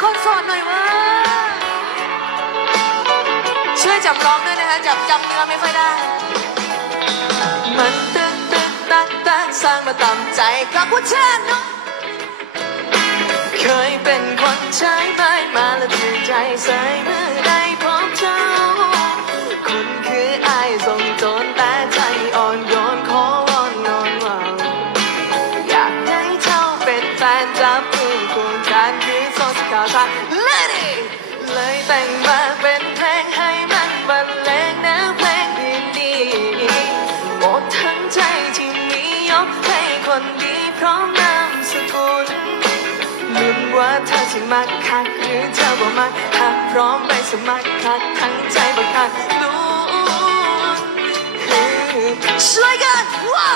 คนโสดหน่อยว่าช่วยจับร้องด้วยนะคะ จับจำเนื้อไม่ค่อยได้ มันตึกตึกตักตักสร้างมาตามใจกับผู้ชายเนาะเคยเป็นคนใช้ไม้มาแล้วถือใจใส่เมื่อได้พบเจ้ ทั้งใจบ่คักลุ้นช่วยกันว่า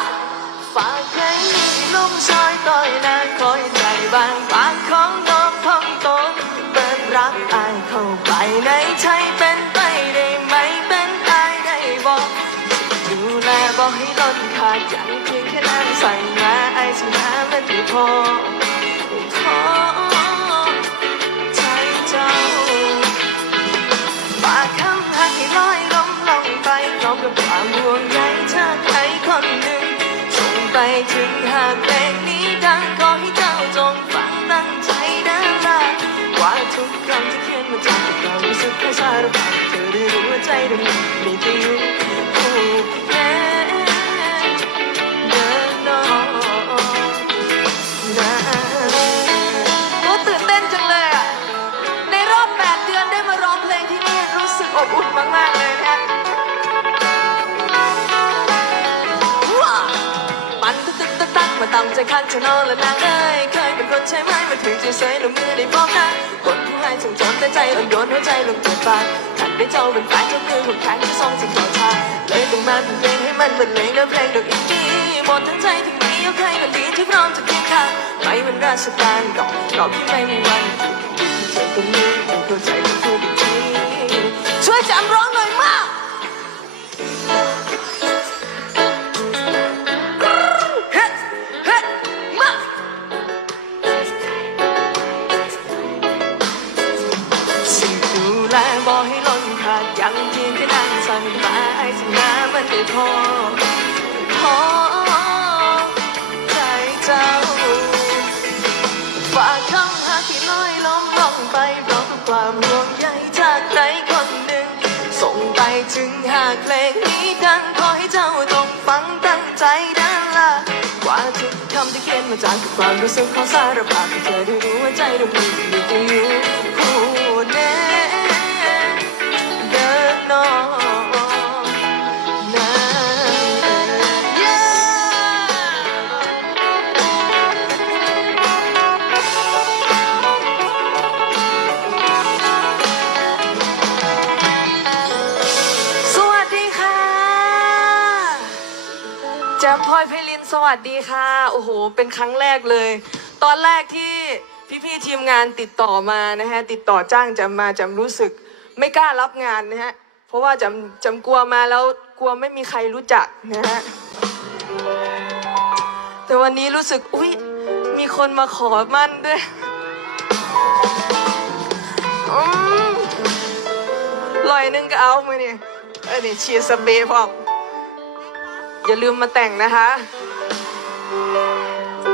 ฝากเพลงนี้ลงซอยต่อยนาคอยใจบางปากของน้องพองโตเปิดรักอายเข้าไปในใจเป็นไปได้ไหมเป็นอายได้บอกดูแลบอกให้ล้นขาดอย่างเพียงแค่นั้นใส่มาไอ้สิหามันไม่พอ จข้างเธอนอนและนางเอ้ยเคยเป็นคนใช่ไหมมาถึงใจเสยแล้วมือได้พร้อมนะคนผู้ให้ส่งจนแต่ใจเราโยนหัวใจลงเกิดฟ้าขันได้เจ้าเป็นแฟนจนมือของแข็งที่ทรงจะขอชาเลยต้องมาเป็นเพลงให้มันบรรเลงแล้วเพลงดอกอีกทีหมดทั้งใจที่มียกให้คนดีที่พร้อมจะเคียงข้างไม่เป็นราชการดอกดอกที่ไม่มีวันเธอคนนี้ต้งเข้าใจทุกทีช่วยจำร้อ ถึงหากเพลงนี้ดังขอให้เจ้าต้องฟังตั้งใจดังละกว่าทุกคำที่เขียนมาจากความรู้สึกของสารพัดให้เธอได้รู้ว่าใจดวงนี้มีแต่อยู่คู่แน่เดินนอน มพลอยไพลินสวัสดีค่ะ โอ้โห เป็นครั้งแรกเลย ตอนแรกที่พี่ๆทีมงานติดต่อมานะฮะ ติดต่อจ้างจมมาจมรู้สึก ไม่กล้ารับงานนะฮะ เพราะว่าจมแจมกลัวมาแล้วกลัวไม่มีใครรู้จักนะฮะ แต่วันนี้รู้สึก อุ๊ย มีคนมาขอมั่นด้วยอืมลอยหนึงก็เอามือนี่เออนี่ฉีดสเปรย์พร้อม อย่าลืมมาแต่งนะคะ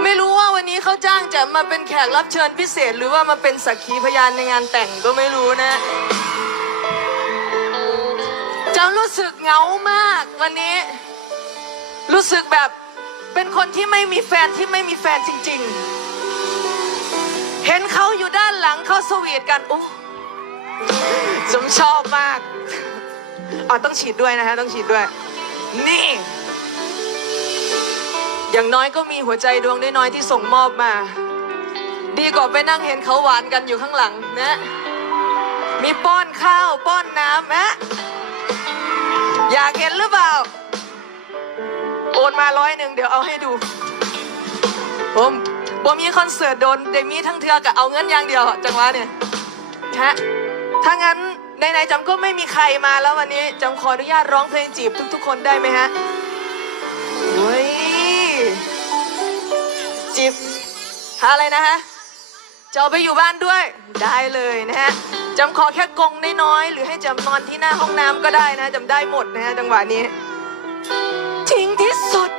ไม่รู้ว่าวันนี้เขาจ้างจะมาเป็นแขกรับเชิญพิเศษ หรือว่ามาเป็นสักขีพยานในงานแต่งก็ไม่รู้นะจะรู้สึกเหงามากวันนี้ รู้สึกแบบเป็นคนที่ไม่มีแฟนที่ไม่มีแฟนจริง ๆ เห็นเขาอยู่ด้านหลังเขาสวีทกันโอ้สมชอบมากอ๋อต้องฉีดด้วยนะฮะต้องฉีดด้วย นี่ อย่างน้อยก็มีหัวใจดวงน้อยๆที่ส่งมอบมา ดีกว่าไปนั่งเห็นเขาหวานกันอยู่ข้างหลังนะ มีป้อนข้าวป้อนน้ำนะอยากเห็นหรือเปล่า โอนมาร้อยหนึ่งเดี๋ยวเอาให้ดูผมผมมีคอนเสิร์ตโดนเดมี่ทั้งเทือกับเอาเงินอย่างเดียวจังหวะเนี่ยฮะถ้างั้นไหนๆจำก็ไม่มีใครมาแล้ววันนี้จำขออนุญาตร้องเพลงจีบทุกๆ คนได้ไหมฮะ จีบหาอะไรนะฮะจะเอาไปอยู่บ้านด้วยได้เลยนะฮะจำขอแค่กรงน้อยๆหรือให้จำนอนที่หน้าห้องน้ำก็ได้นะจำได้หมดนะฮะจังหวะนี้ทิ้งที่สุด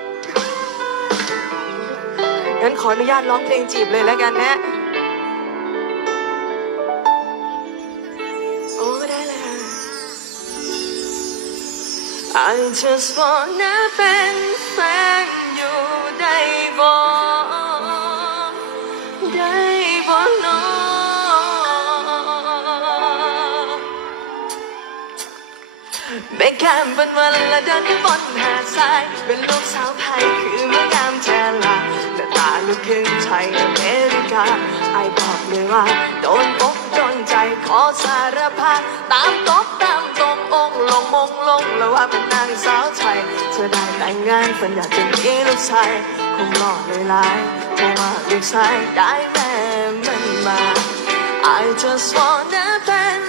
งั้นขออนุญาตร้องเพลงจีบเลยแล้วกันนะโอ้ได้เลยค่ะ I just wanna เป็ เป็นแค่เป็นวันละเดินบนหาดทราย เป็นลูกสาวไทยคือเมื่อยามแจลาหน้าตาลูกครึ่งไทยอเมริกาไอบอกเลยว่า โดนปกโดนใจขอสารภาพตามตบตามตรงองลงมงลงแล้วว่าเป็นนางสาวไทยเธอได้แต่งงานฝันอยากจะมีลูกชายคงหล่อเลยลายเพราะว่าลูกชายได้แม่มันมา I just wanna เ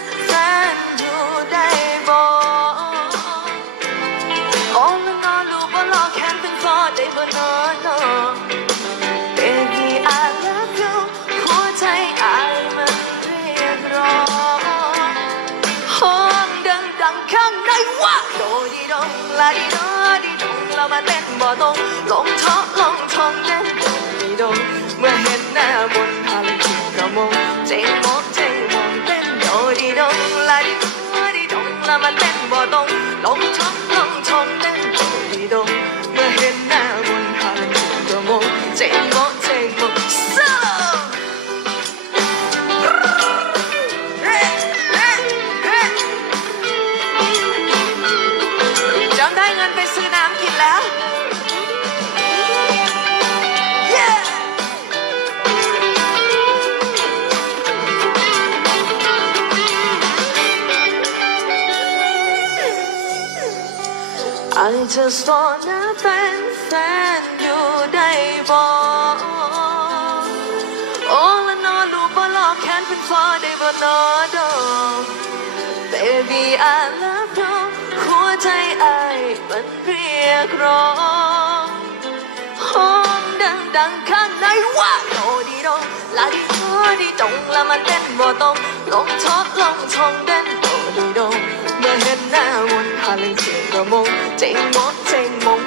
งเๆข้างในว่าโดดีดงลาดีโดดีดงละมันเต้นบ่ตรงลงชอบลงชงเต้นโดดีดงเมื่อเห็นหน้ามนต์พาเล่นเสียงกระมงเจ๋งมดเจ๋งมง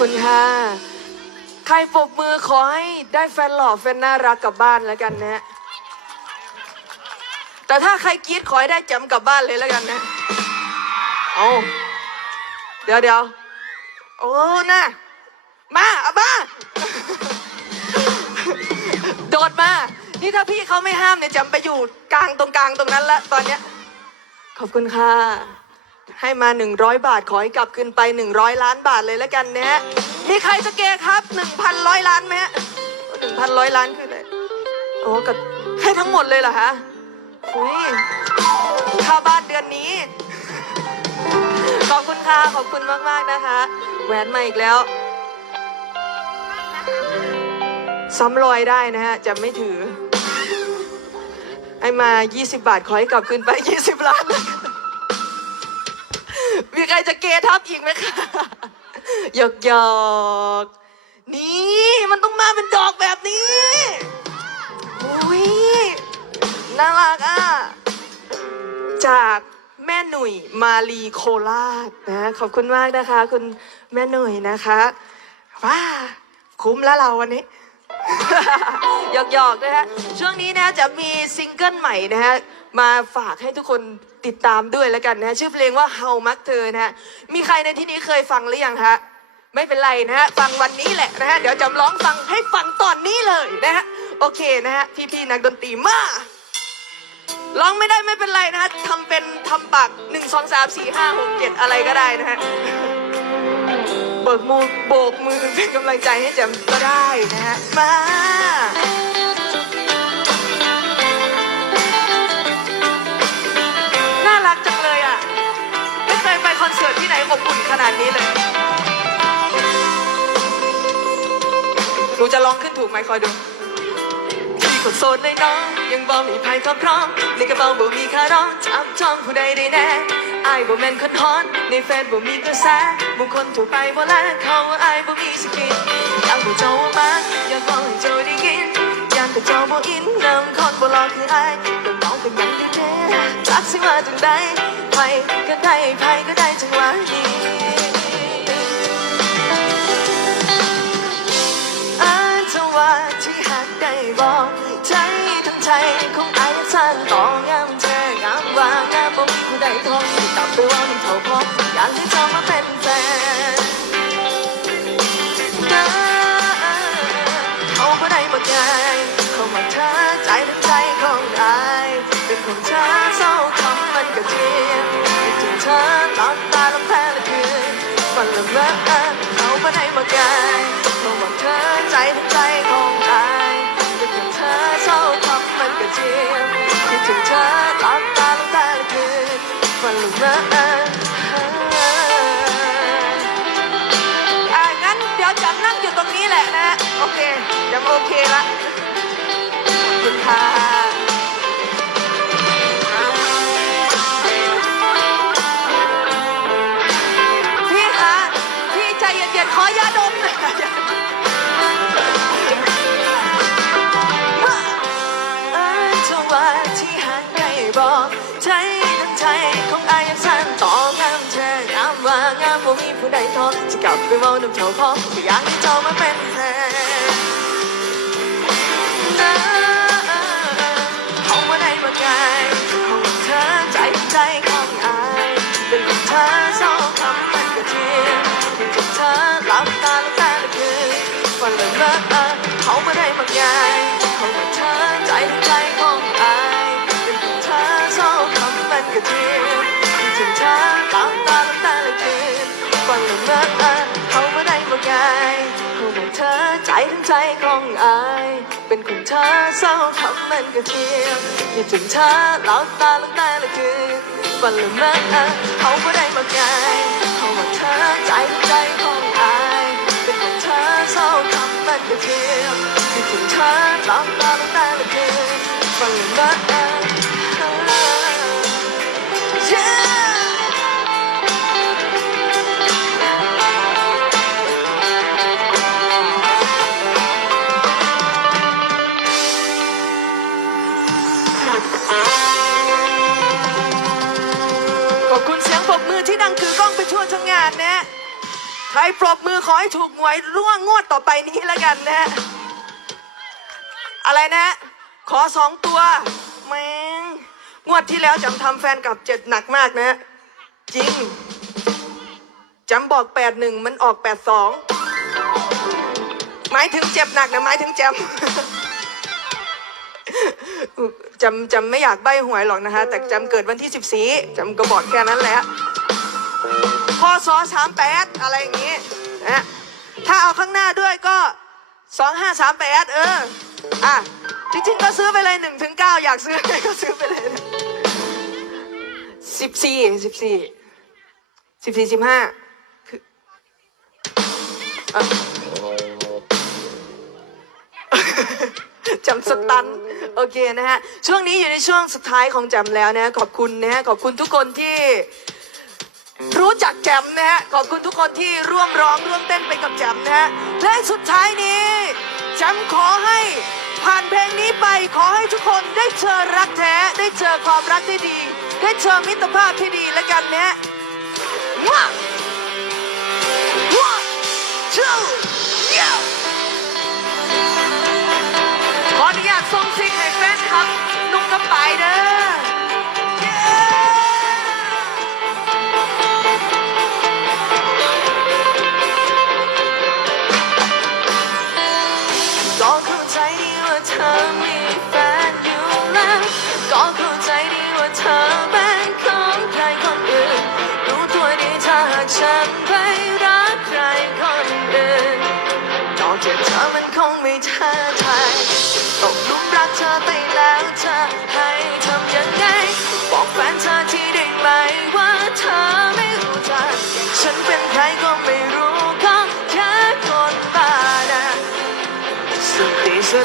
คุณค่ะ ใครปรบมือขอให้ได้แฟนหล่อแฟนน่ารักกลับบ้านแล้วกันนะ แต่ถ้าใครกรีดขอให้ได้แจำกลับบ้านเลยแล้วกันนะ เอาเดี๋ยวเดี๋ยวโอ้น่ะมาอามาโดดมา นี่ถ้าพี่เขาไม่ห้ามเนี่ยจำไปอยู่กลางตรงกลางตรงนั้นละตอนเนี้ย ขอบคุณค่ะ ให้มา 100 บาทขอให้กลับคืนไป 100 ล้านบาทเลยแล้วกันนะฮะมีใครจะเกย์ครับ1,000ร้อยล้านไหมหนึ่งพันร้อยล้านคืออะไรโอ้กับให้ทั้งหมดเลยเหรอคะอุ้ยค่าบ้านเดือนนี้ ขอบคุณค่ะขอบคุณมากๆนะคะ แหวนมาอีกแล้วซ้ำรอยได้นะฮะ จะไม่ถือให้มา 20 บาทขอให้กลับคืนไป 20 ล้านเลย มีใครจะเกทับอีกไหมคะหยอกหยอกๆนี่มันต้องมาเป็นดอกแบบนี้อุ้ยน่ารักอะ จากแม่หนุ่ยมาลีโคราชนะ ขอบคุณมากนะคะ คุณแม่หนุ่ยนะคะว้าคุ้มแล้วเราวันนี้หยอกหยอกๆนะฮะช่วงนี้นะจะมีซิงเกิลใหม่นะฮะ มาฝากให้ทุกคนติดตามด้วยแล้วกันนะฮะชื่อเพลงว่า How มักเธอนะฮะมีใครในที่นี้เคยฟังหรือยังฮะไม่เป็นไรนะฮะฟังวันนี้แหละนะฮะเดี๋ยวจำร้องฟังให้ฟังตอนนี้เลยนะฮะโอเคนะฮะพี่ๆนักดนตรีมาร้องไม่ได้ไม่เป็นไรนะฮะทำเป็นทำปากหนึ่งสองสามสี่ห้าหกเจ็ดอะไรก็ได้นะฮะบบิกมือโบกมือเป็นกำลังใจให้แจมก็ได้นะฮะมา นาดนี้เลยหนูจะร้องขึ้นถูกไหมคอยดูที่คนโสดเลยน้องยังบ่มีภัยความพร้อมในกระเป๋าบ่มีค่าร้องจับจองผู้ใดได้แน่ไอายบ่แม่นคนฮอน ในแฟนบ่มีกระแสบุคคลทั่วไปบ่แลเขาว่าอายบ่มีสกินอยากบอกเจ้าว่ามาอยากบอกให้เจ้าได้ยินอยากแต่เจ้าบ่อินน้ำคนบ่รอคือไอายแต่น้องเป็นยังได้แน่จักสิว่าจังใดไผก็ได้ไผก็ได้จังหวะนี้ องที่ กลับไปเมาน้ำเท่าพอก็อยากให้เจ้ามาเป็นแฟนเขาว่าได้มาไกลเขาว่าเธอใจใจของอายเป็นของเธอเศร้าคำมันก็เทียมเป็นของเธอหลับตาลงแต่ละคืนฝันละเมอเขาไม่ได้มาไกลเขาว่าเธอใจใจของอายเป็นของเธอเศร้าคำมันก็เทียมเป็นของเธอหลับตาลงแต่ละคืน ฝันละเมอเขาม่ได้มาไกลเขาว่าเธอใจทั้งใจของอาย เป็นของเธอเศร้าคำมันก็เทียมคิดถึงเธอหลับตาลงแต่ละคืนฝันละเมอเขาม่ได้มาไกลเขาว่าเธอใจทั้งใจของอาย เป็นของเธอเศร้าคำมันก็เทียมคิดถึงเธอหลับตาลงแต่ละคืนฝันละเมอข รปรบมือขอให้ถูกหวยร่วงงวดต่อไปนี้แล้วกันนะ อะไรนะ ขอสองตัวแมงงวดที่แล้วจำทำแฟนกับเจ็ดหนักมากนะ จริงจำบอกแปดหนึ่งมันออกแปดสองหมายถึงเจ็บหนักนะหมายถึงจำจำจำไม่อยากใบหวยหรอกนะคะแต่จำเกิดวันที่สิบสี่จำก็บอกแค่นั้นแหละ พศสามแปดอะไรอย่างงี้นะถ้าเอาข้างหน้าด้วยก็สองห้าสามแปดเออ อะ จริงๆก็ซื้อไปเลยหนึ่งถึงเก้าอยากซื้ออะไรก็ซื้อไปเลยสิบสี่สิบสี่สิบสี่สิบห้าคืออจำสตันโอเคนะฮะ ช่วงนี้อยู่ในช่วงสุดท้ายของจมแล้วนะ ขอบคุณนะฮะ ขอบคุณทุกคนที่ รู้จักแจมนะฮะขอบคุณทุกคนที่ร่วมร้องร่วมเต้นไปกับแจมนะฮะและสุดท้ายนี้แจมขอให้ผ่านเพลงนี้ไปขอให้ทุกคนได้เจอรักแท้ ได้เจอความรักที่ดี ได้เจอมิตรภาพที่ดีแล้วกันนะฮะ One One Two Yeah ขออนุญาตส่งซิกให้แฟนคลับนุ่งกระป๋ายเด้อ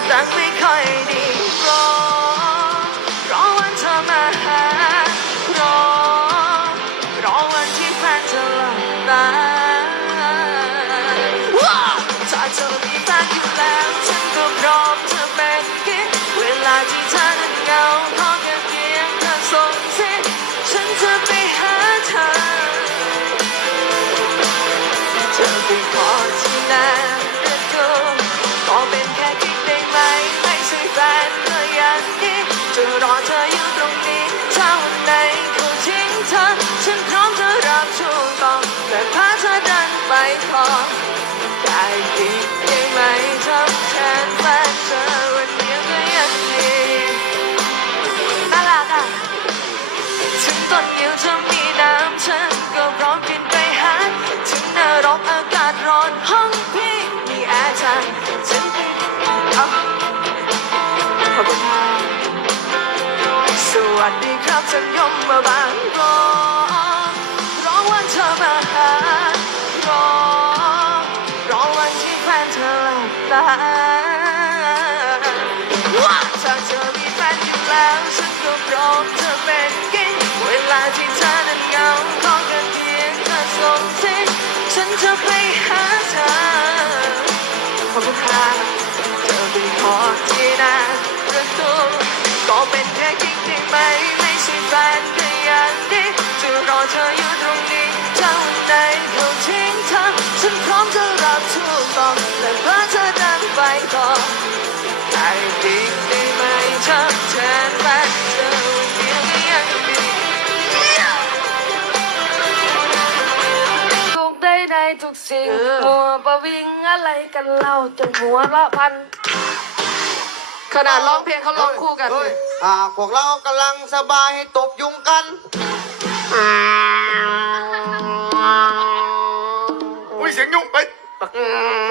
ก็ตั้งไเดินไปขอได้กิ๊กได้ไหมทำแทนแฟนเธอวันเดียวก็ยังดีน่ารักอะถึงต้นยิวจะมีน้ำฉันก็พร้อมบินไปหาถึงนรกอากาศร้อนห้องพี่มีแอร์จังฉันเอาขอบคุณสวัสดีครับฉันยมมาบางรอ ในทุกสิ่งมัวประวิงอะไรกันเล่าจนหัวละพัน ขนาดร้องเพลงเขาร้องคู่กัน เฮ้ยหากพวกเรากำลังสบายให้ตบยุงกัน อุ้ยเสียงยุ่งเฮ้ยมั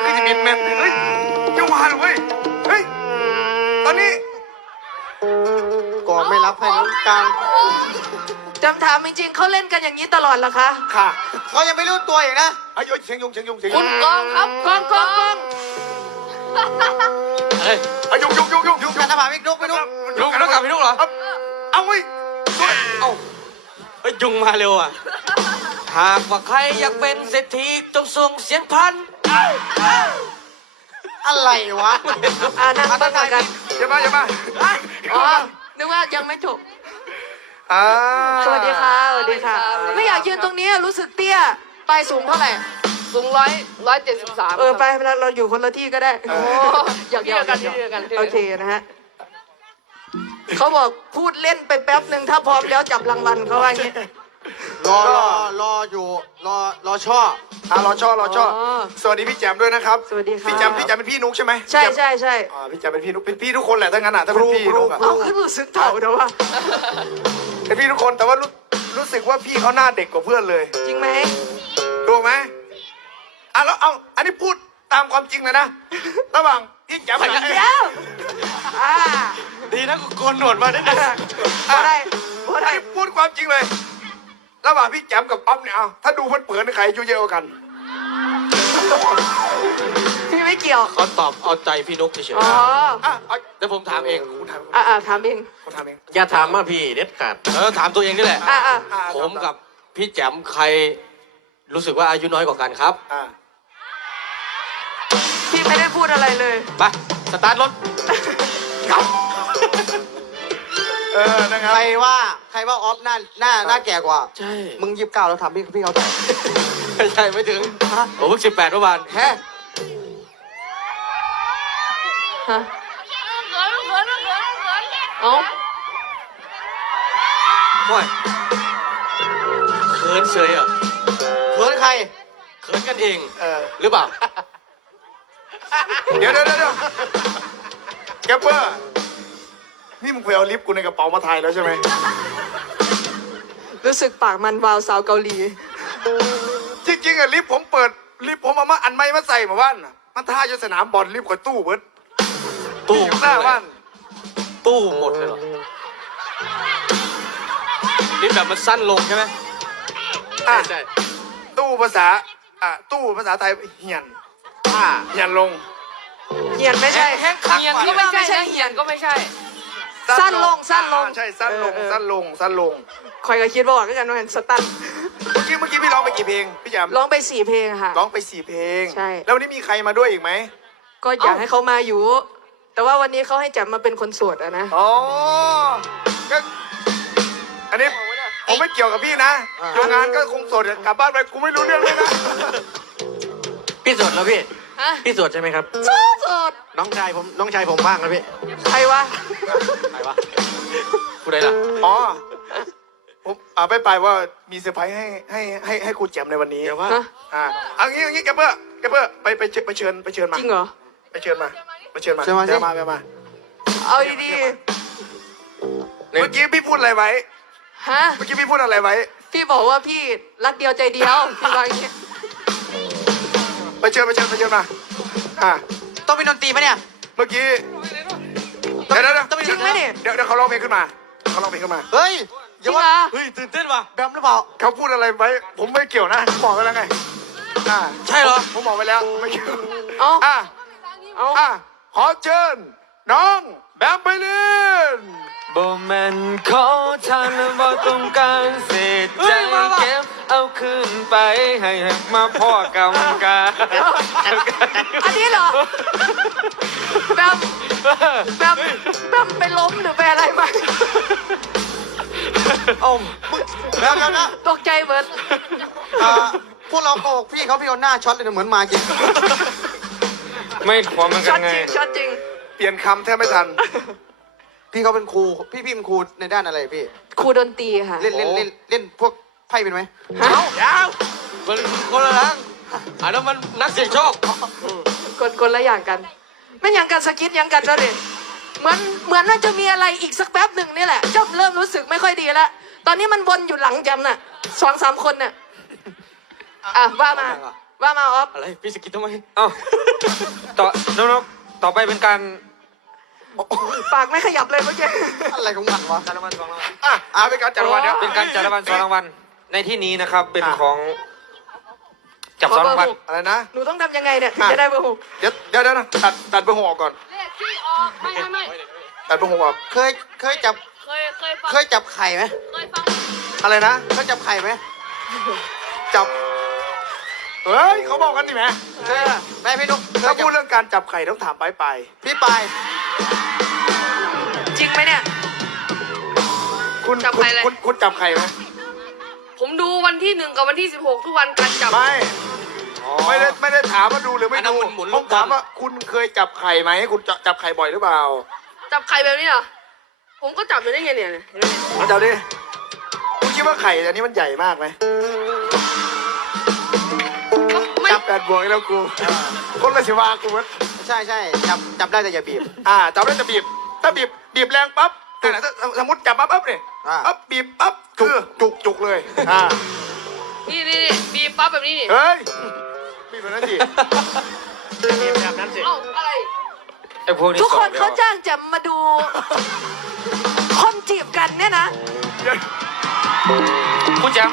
นก็จะมีแมนเฮ้ยยุ่งมาเลยเว้ย เฮ้ย ตอนนี้ ก็ไม่รับให้นิ้วกลางจำถามจริงๆเขาเล่นกันอย่างนี้ตลอดเหรอคะ ค่ะเขายังไม่รู้ตัวอีกนะไอ้ยเสียงยุ่งเสียงยุ่งเสียงคุยุ่งณกองครับกองกองกองไอ้ยุ่งยุ่งยุ่งยุ่งยุยุ่งงกันทำไมไม่นุกไม่นุกยุ่งกันแล้วกลับพี่นุ๊กเหรอเอาเว้ยเฮ้ยยุงมาเร็วอะหากว่าใครอยากเป็นเศรษฐีจงส่งเสียงพันอะไรวะ อ่านั่งตั้งกัน อย่ามาอย่ามาอ๋อนึกว่ายังไม่จบอ่าสวัสดีค่ะสวัสดีค่ะไม่อยากยืนตรงนี้รู้สึกเตี้ย ไปสูงเท่าไหร่ สูงร้อยร้อยเจ็ดสิบสามเออไปเราเราอยู่คนละที่ก็ได้ โอ้อยากเดียวกันที่เดียวกันที่โอเคนะฮะเขาบอกพูดเล่นไปแป๊บหนึ่งถ้าพร้อมแล้วจับรางวัลเขาว่าอย่างนี้ รอรอรออยู่รอรอช่ออ่ารอช่อรอช่ออ๋อสวัสดีพี่แจมด้วยนะครับสวัสดีค่ะ พี่แจมพี่แจมเป็นพี่นุ๊กใช่ไหมใช่ใช่ใช่อ่าพี่แจมเป็นพี่นุ๊กเป็นพี่ทุกคนแหละถ้างั้นอะถ้าเป็นพี่นุ๊กอะเอาขึ้นรู้สึกเถ่าเดี๋ยวว่าเป็นพี่ทุกคนแต่ว่ารู้รู้สึกว่าพี่เขาหน้าเด็กกว่าเพื่อนเลยจริงไหมถูกไหมอะแล้วเอาอันนี้พูดตามความจริงเลยนะระหว่างพี่แจมกับเดี๋ยวอ่าดีนะกูโกนหนวดมาได้ไหมพอได้พออันได้นี้พูดความจริงเลย ระหว่างพี่แจมกับอ๊อฟเนี่ยเอาถ้าดูเผินๆใครอายุเยอะกว่ากัน พี่ไม่เกี่ยว เขาตอบเอาใจพี่นุ๊กเฉยอ๋อ อะเอาๆเดี๋ยวผมถามเอง คุณถามอ่าอ่าถามเองคุณถามเองอย่าถามมาพี่เด็ดขาดเออถามตัวเองนี่แหละ อ่าอ่าอะผมกับพี่แจมใครรู้สึกว่าอายุน้อยกว่ากันครับ อะพี่ไม่ได้พูดอะไรเลย ไป สตาร์ทรถ เออนะครับ ใครว่าใครว่าออฟหน้าหน้าหน้าแก่กว่า ใช่มึงยิบเก้าแล้วทำพี่พี่เขาแต่ไม่ใช่ไม่ถึงผมเพิ่งสิบแปดเมื่อวานแฮะฮะเขินเขินเขินเขินเอ้าม่อยเขินเฉยเหรอเขินใคร เขินกันเอง เออ หรือเปล่า เดี๋ยวเดี๋ยวเดี๋ยวเดี๋ยวแกปเปอร์ นี่มึงไปเอาลิฟต์กูในกระเป๋ามาถ่ายแล้วใช่ไหมรู้สึกปากมันวาวสาวเกาหลี จริงๆอะลิฟต์ผมเปิดลิฟต์ผมเอามาอันไม่มาใส่มาบ้านน่ะมันท่าอยู่สนามบอลลิฟต์กับตู้เบิร์ดตู้อยู่หน้าบ้านตู้หมดเลยเหรอนี่แบบมันสั้นลงใช่ไหมอะใช่ตู้ภาษาอะตู้ภาษาไทยเหียนอ่าเหียนลง เหียนไม่ใช่แห้งคักเหียนว่ะก็ไม่ใช่นะเหียนก็ไม่ใช่ สั้นลงสั้นลงอ่าใช่สั้นลงเออเออ สั้นลงสั้นลงคอยก็คิดว่าก็กันว่าสตันเมื่อกี้เมื่อกี้พี่ร้องไปกี่เพลงพี่แจมร้องไปสี่เพลงค่ะ ร้องไปสี่เพลง ใช่ แล้ววันนี้มีใครมาด้วยอีกไหมก็อยากให้เขามาอยู่ แต่ว่าวันนี้เขาให้แจับมาเป็นคนโสวดอะนะ อ๋อก็อันนี้ผมไม่เกี่ยวกับพี่นะโรงงานก็คงโสดกลับบ้านไปกูไม่รู้เรื่องเลยนะพี่สดแล้วพี่ ฮะ พี่สดใช่ไหมครับ โสดโสดน้องชายผมน้องชายผมบ้างนะพี่ใครวะใครวะผู้ใดล่ะอ๋อผมอ่าไปไปว่ามีเซอร์ไพรส์ให้ให้ให้ให้ครูแจมในวันนี้เดี๋ยวว่าฮะ อ่าเอางี้เอางี้แกเปอร์แกเปอร์ไปไปเชิญไปเชิญไปเชิญมาจริงเหรอ ไปเชิญมาไปเชิญมาเชิญมาสิเชิญมาไปมาเอาดีเมื่อกี้พี่พูดอะไรไว้ ๆฮะ เมื่อกี้พี่พูดอะไรไว้ พี่บอกว่าพี่รักเดียวใจเดียวพี่ว่าอย่างเงี้ย ไปเชิญไปเชิญไปเชิญมาอ่าต้องมีดนตรีไหมเนี่ย เมื่อกี้เดี๋ยวเดี๋ยวเดี๋ยวต้องมีจริงไหมเนี่ย เดี๋ยวเดี๋ยวเขาร้องเพลงขึ้นมาเขาร้องเพลงขึ้นมาเฮ้ยจริงเหรอเฮ้ยตื่นเต้นว่ะแบมหรือเปล่าเขาพูดอะไรไว้ผมไม่เกี่ยวนะผมบอกไว้แล้วไงอ่าใช่เหรอผมบอกไว้แล้วไม่เกี่ยวเอาอ่าเอาอ่าขอเชิญน้องแบมไปเล่นบ่แม่นขอทานและบ่ต้องการเศษใจเก็บ เอาคืนไปให้หักมาพ่อกำกาอันนี้เหรอแบมแบมแบมไปล้มหรือไปอะไรมาเอ้ามึงแล้วแล้วนะตกใจเบิร์ดอ่าพวกเราโกหกพี่เขาพี่เอาหน้าช็อตเลยนะเหมือนมาจริงไม่ขวามันช็กัอนตไง จริงช็อตจริง เปลี่ยนคำแทบไม่ทัน พี่เขาเป็นครูพี่พี่เป็นครูในด้านอะไรพี่ครูดนตรีค่ะ เล่นเล่นเล่นเล่นพวกไพ่เป็นไหมฮะยาวมันคนละทางอันนั้นมันนักเสี่ยงโชคคนคนละอย่างกัน ไม่อย่างกันสกิดอย่างกันแล้วดิเหมือนเหมือนน่าจะมีอะไรอีกสักแป๊บหนึ่งนี่แหละจำเริ่มรู้สึกไม่ค่อยดีแล้วตอนนี้มันวนอยู่หลังจำน่ะสองสามคนน่ะอะว่ามาว่ามาออฟอะไรพี่สกิดทำไมเอ้าต่อน้องๆต่อไปเป็นการปากไม่ขยับเลยเมื่อกี้อะไรของมันวะจัดรางวัลสองรางวัลอะเอาไปนการจัดรางวัลเดี๋ยวเป็นการจัดรางวัลสองรางวัล ในที่นี้นะครับ เป็นอะของจับสองรางวัลอะไรนะ หนูต้องทำยังไงเนี่ยถึงจะได้เบอร์หกเดี๋ยวเดี๋ยวเดี๋ยวนะตัดตัดเบอร์หกออกก่อน เลขที่ออกไม่ไม่ไม่ตัดเบอร์หกออก เคยเคยจับเคยเคยฟังเคยจับไข่ไหมเคยฟังอะไรนะเคยจับไข่ไหมจับเฮ้ยเขาบอกกันนี่แหมเคยอะแม่พี่นุ๊กเคถ้ายจัพูบดเรื่องการจับไข่ต้องถามไปไปพี่ปายจริงไหมเนี่ยคุณจับคุณไข่เลย คุณคุณจับไข่ไหม ผมดูวันที่หนึ่งกับวันที่สิบหกทุกวันการจับ ไม่ไม่ได้ไม่ได้ถามว่าดูหรือไม่อันนั้ดูนมันหมุนผลูมกบอล ถามว่าคุณเคยจับไข่ไหมคุณจับจับไข่บ่อยหรือเปล่าจับไข่แบบนี้เหรอ ผมก็จับอยู่ได้ไงเนี่ยเนี่ยเห็นไหมเอาจับดิคุณคิดว่าไข่อันนี้มันใหญ่มากไหมก็ไม่จับแปดบวกแล้วกูคนละสิวากูมันใช่ใช่จับจับได้แต่อย่าบีบอ่าจับแล้วจะบีบ ถ้าบีบบีบแรงปั๊บ แต่ถ้าสมมติจับปั๊บปั๊บเนี่ยอ่า ปั๊บบีบปั๊บคือจุกจุกเลยอ่านี่นี่นี่บีบปั๊บแบบนี้นี่เฮ้ยบีบแบบนั้นสิบีบแบบนั้นสิเอ้าอะไร ไอ้พวกนี้ทุกคนสอบเขาจ้างจะมาดู คนจีบกันเนี่ยนะคุณแจม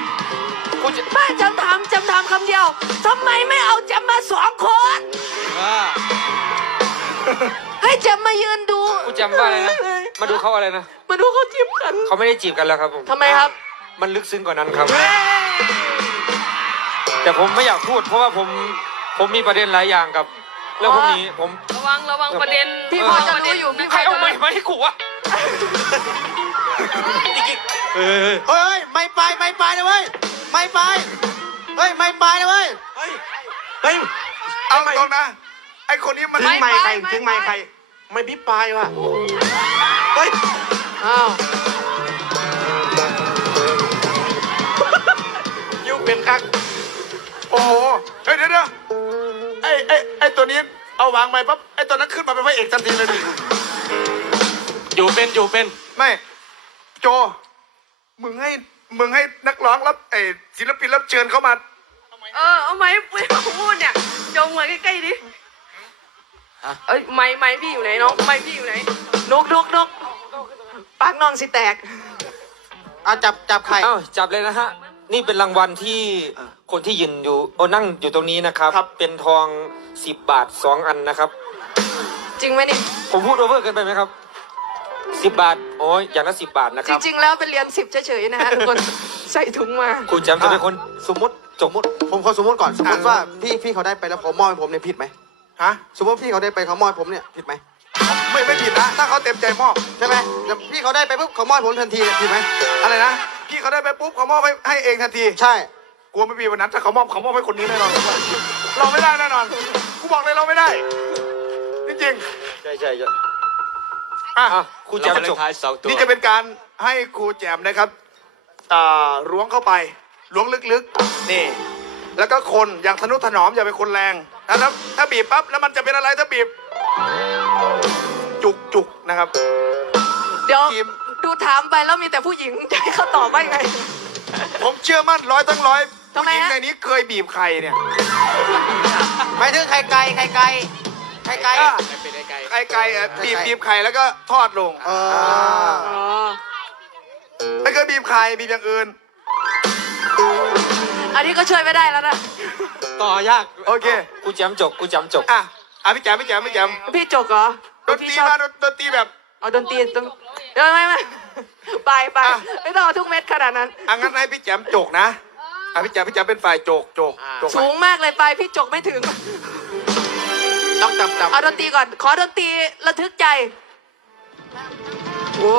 คุณแจมไม่จำถามจำถามคำเดียวทำไมไม่เอาจำมาสองคนว่าให้จำมายืนดู คุณแจมว่าอะไรนะ มาดูเขาอะไรนะมาดูเขาจีบกันเขาไม่ได้จีบกันแล้วครับผมทำไมครับ มันลึกซึ้งกว่านั้นครับ แต่ผมไม่อยากพูด เพราะว่าผมผมมีประเด็นหลายอย่างกับเรื่องพวกนี้ผมระวังระวังประเด็นพี่พอจะรู้อยู่พี่พใครอเอาจะไม้รู้มาให้กูอะเฮ้ยเฮ้ยไม่ไปไม่ไปนะเว้ยไม่ไปเฮ้ยไม่ไปนะเว้ยเฮ้ยเฮ้ยเอาตรงนะไอคนนี้มันไม่ไปถึงไม่ใครไม่พี่ปลายว่ะเฮ้ยอ้าวยูเป็นคักโอ้โหเฮ้ยเดี๋ยวเดี๋ยวไอไอไอตัวนี้เอาวางไปปั๊บไอตัวนั้นขึ้นมาเป็นพระเอกทันทีเลยดิอยู่เป็นอยู่เป็นไม่ โจ มึงให้มึงให้นักร้องรับไอศิลปินรับเชิญเข้ามาเออเอาไม้ไปพูดเนี่ยยงมาใกล้ๆดิเอ้ยไม้ไม้พี่อยู่ไหนน้องไม้พี่อยู่ไหนนกนกนก ปากน้องสิแตก เอาจับจับไข่อ้าวจับเลยนะฮะ นี่เป็นรางวัลที่คนที่ยืนอยู่โอ้นั่งอยู่ตรงนี้นะครับเป็นทองสิบบาทสองอันนะครับ จริงไหมนี่ ผมพูดโอเวอร์เกินไปไหมครับสิบบาทโอ้ยอย่างละสิบบาทนะคจรับ ริง ๆ แล้วเป็นเหรียญสิบเฉยๆนะฮะทุกคน ใส่ถุงมาครูแจมจะเป็นคนสมมติจสบมมติผมขอสมมติก่อนสมมติว่าพี่พี่เขาได้ไปแล้วเขามอบให้ผมเนี่ยผิดไหมฮะ สมมติพี่เขาได้ไปเขามอบให้ผมเนี่ยผิดไหม ไม่ไม่ผิดนะถ้าเขาเต็มใจมอบใช่ไหมแต่พี่เขาได้ไปปุ๊บเขามอบให้ผมทันทีเนี่ยผิดไหมอะไรนะพี่เขาได้ไปปุ๊บเขามอบให้ให้เองทันทีใช่ กลัวไม่มีวันนั้นถ้าเขามอบเขามอบให้คนนี้แน่นอนเราไม่ได้แน่นอนกูบอกเลยเราไม่ได้จริงใช่ใช่ใช่ๆอะอะครูแจมจบท้ายสองตัวนี่จะเป็นการให้ครูแจมนะครับอ่าล้วงเข้าไปล้วงลึกๆ นี่ แล้วก็คนอย่างทนุถนอมอย่าเป็นคนแรงนะครับถ้าบีบปั๊บแล้วมันจะเป็นอะไรถ้าบีบ จุกจุกๆนะครับ เดี๋ยวทีม ดูถามไปแล้วมีแต่ผู้หญิงจะให้เขาตอบว่ายังไง ผมเชื่อมั่นร้อยทั้งร้อยทำไมผู้หญิงฮะ ในนี้เคยบีบใครเนี่ย หมายถึงไข่ไก่ไข่ไก่ไข่ไก่อะไปเป็นไกลไก่ไก่อะบีบบีบไข่แล้วก็ทอดลงเอออ๋อไม่เคยบีบไข่บีบอย่างอื่น อันนี้ก็ช่วยไม่ได้แล้วนะ ต่อยากโอเคครูแจมจบครูแจมจบอะ อะพี่แจมพี่แจมพี่แจมพี่จกเหรอดนตพี่รีชอบมาดนดนตรีแบบ เอาดนตรีต้องเดี๋ยวไม่ไม่ไปไปอะ ไม่ต้องเอาทุกเม็ดขนาดนั้นอะงั้นให้พี่แจมโจกนะอะพี่แจมพี่แจมเป็นฝ่ายโจกโจกโจกไปสูงมากเลยไปพี่จกไม่ถึง ต้องจำจำเอาดนตรีก่อน ขอดนตรีระทึกใจโอ้